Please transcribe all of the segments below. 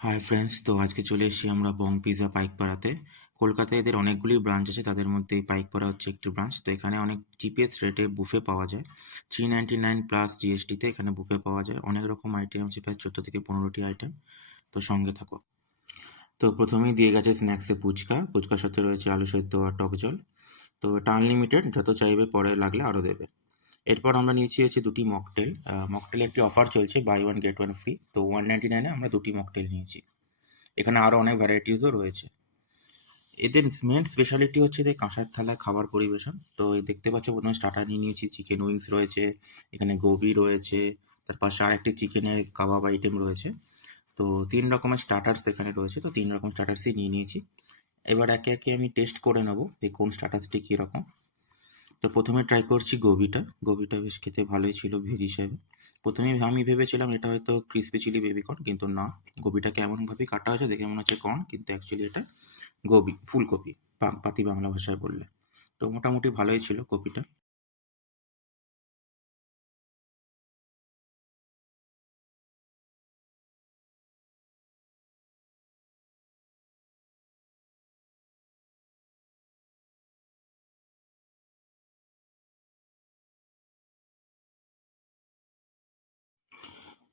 Hi friends, তো আজকে চলে এসেছি আমরা বং পিৎজা পাইকপাড়াতে। কলকাতায় এদের অনেকগুলি ব্রাঞ্চ আছে, তাদের মধ্যে এই পাইকপাড়া হচ্ছে একটি ব্রাঞ্চ। তো এখানে অনেক চিপেস্ট রেটে বুফে পাওয়া যায়। 399 প্লাস জিএসটিতে এখানে বুফে পাওয়া যায়। অনেক রকম আইটেম আছে, প্রায় 14 থেকে 15টি আইটেম। তো সঙ্গে থাকো। তো প্রথমেই দিয়ে গেছে স্ন্যাক্সে ফুচকা। ফুচকার সাথে রয়েছে আলু সেদ্ধ আর টক জল। তো এটা আনলিমিটেড, যত চাইবে পরে লাগলে আরও দেবে। এরপর আমরা নিয়েছি হচ্ছে দুটি মকটেল। মকটেলে একটি অফার চলছে, buy one get one free. তো 199-এ আমরা দুটি মকটেল নিয়েছি। এখানে আরও অনেক ভ্যারাইটিসও রয়েছে। এদের মেন স্পেশালিটি হচ্ছে এদের কাঁসার থালায় খাবার পরিবেশন। তো এই দেখতে পাচ্ছ, প্রথমে স্টার্টার নিয়ে নিয়েছি, চিকেন উইংস রয়েছে, এখানে গোবি রয়েছে, তার পাশে আরেকটি চিকেনের কাবাব আইটেম রয়েছে। তো 3 রকমের স্টার্টার্স এখানে রয়েছে, তো 3 রকম স্টার্টার্সই নিয়ে নিয়েছি। এবার একে একে আমি টেস্ট করে নেবো যে কোন স্টার্টার্সটি কীরকম। তো প্রথমে ট্রাই করছি গোবিটা। গোবিটা বেশ খেতে ভালোই ছিল ভেজ হিসেবে। প্রথমে আমি ভেবেছিলাম এটা হয়তো ক্রিসপি চিলি বেবিকর্ন, কিন্তু না, গোবিটাকে এমনভাবেই কাটা হয়েছে দেখে মনে হচ্ছে কর্ন, কিন্তু অ্যাকচুয়ালি এটা গোবি, ফুলকপি, পাতি বাংলা ভাষায় বললে। তো মোটামুটি ভালোই ছিল কপিটা।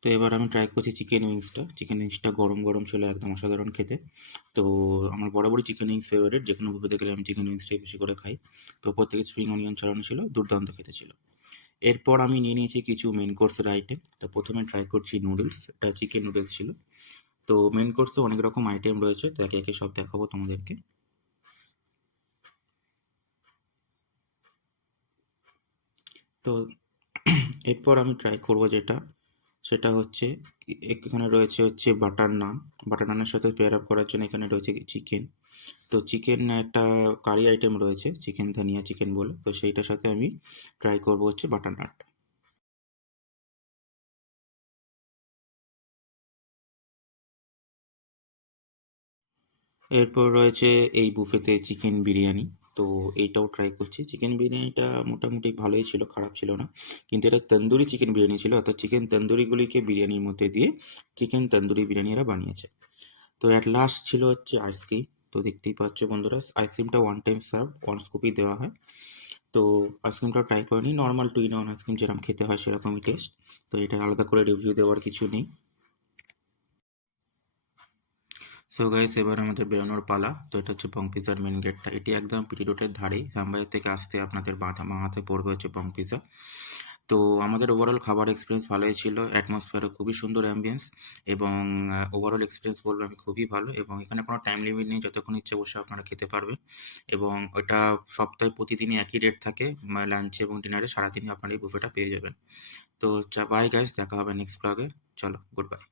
তো এবার আমি ট্রাই করছি চিকেন উইংসটা। চিকেন উইংসটা গরম গরম ছিল, একদম অসাধারণ খেতে। তো আমার বরাবরই চিকেন উইংস ফেভারিট, যে কোনো বুফেতে গেলে আমি চিকেন উইংসটাই বেশি করে খাই। তো ওপর থেকে স্প্রিং অনিয়ন ছড়ানো ছিল, দুর্দান্ত খেতে ছিল। এরপর আমি নিয়ে নিয়েছি কিছু মেন কোর্সের আইটেম। তো প্রথমে ট্রাই করছি নুডলস। এটা চিকেন নুডলস ছিল। তো মেন কোর্সে অনেক রকম আইটেম রয়েছে, তো একে একে সব দেখাবো তোমাদেরকে। তো এরপর আমি ট্রাই করব যেটা, সেটা হচ্ছে এখানে রয়েছে হচ্ছে বাটার নান। বাটার নানের সাথে পেয়ার আপ করার জন্য এখানে রয়েছে চিকেন। তো চিকেন একটা কারি আইটেম রয়েছে, চিকেন ধনিয়া চিকেন বলে, তো সেইটার সাথে আমি ট্রাই করব হচ্ছে বাটার নান। এরপর রয়েছে এই বুফেতে চিকেন বিরিয়ানি। তো এইটাও ট্রাই করছি। চিকেন বিরিয়ানিটা মোটামুটি ভালোই ছিল, খারাপ ছিল না। কিন্তু এটা তন্দুরি চিকেন বিরিয়ানি ছিল, অর্থাৎ চিকেন তন্দুরিগুলিকে বিরিয়ানির মধ্যে দিয়ে চিকেন তন্দুরি বিরিয়ানি এরা বানিয়েছে। তো অ্যাট লাস্ট ছিল হচ্ছে আইসক্রিম। তো দেখতেই পাচ্ছ বন্ধুরা, আইসক্রিমটা ওয়ান টাইম সার্ভ, ওয়ান স্কুপই দেওয়া হয়। তো আইসক্রিমটা ট্রাই করে নিই, normal to in one ice cream যেরকম খেতে হয় সেরকমই টেস্ট। তো এটা আলাদা করে রিভিউ দেওয়ার কিছু নেই। সো গাইস, এবার আমাদের বেরোনোর পালা। তো এটা হচ্ছে বং পিজার মেন গেটটা, এটি একদম পিটি রোডের ধারেই। শ্যামবাজার থেকে আসতে আপনাদের বাঁ হাতে পড়বে হচ্ছে বং পিজা। তো আমাদের ওভারঅল খাবার এক্সপিরিয়েন্স ভালোই ছিল, অ্যাটমসফিয়ারও খুবই সুন্দর অ্যাম্বিয়েন্স, এবং ওভারঅল এক্সপিরিয়েন্স বলবো আমি খুবই ভালো। এবং এখানে কোনো টাইম লিমিট নেই, যতক্ষণ ইচ্ছে বসে আপনারা খেতে পারবেন। এবং এটা সপ্তাহে প্রতিদিনই একই রেট থাকে, লাঞ্চে এবং ডিনারে সারাদিনই আপনারা এই বুফেটা পেয়ে যাবেন। তো বাই গাইস, দেখা হবে নেক্সট ব্লগে। চলো, গুড বাই।